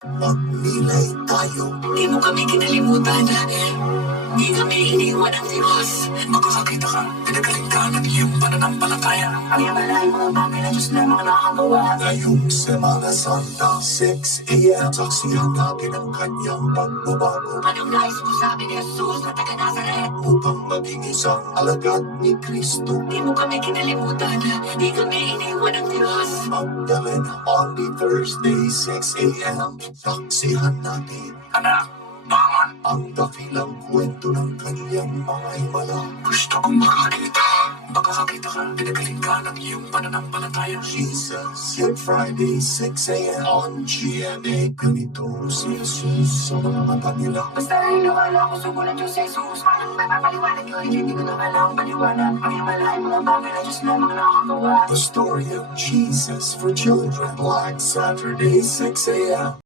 Magnilay tayo. Di mo kami kinalimutan. Di kami iniwan ng Diyos. Magkakakita ka, pinagaling ka ng iyong pananampalataya. Ang yamalay mga bagay na Diyos na mga nakagawa. Ngayong Semana Santa, 6 a.m. Saksihan natin ang kanyang pagbabago. Anong nais mo sabi ni Jesus na taga Nazaret? Upang maging isang alagad ni Kristo. Di mo kami kinalimutan. Di kami iniwan ng Diyos. Magdalena on the Thursday, 6 a.m. Saksihan natin. Anak, bangon. Ang dakilang kwento ng kanyang mga himala. Gusto kong makakita. Makakakita ka, pinagaling ka ng iyong pananampalataya. Jesus, Good Friday, 6 a.m. on GMA. Ganito si Jesus sa mga mata nila. Basta iniwala ko sa bulan Diyos Jesus. Parang may papaliwanag yun, hindi ko naman lang paliwanag. Ang himala ay mga bagay na Diyos na mga nakagawa. The story of Jesus for children. Black Saturday, 6 a.m.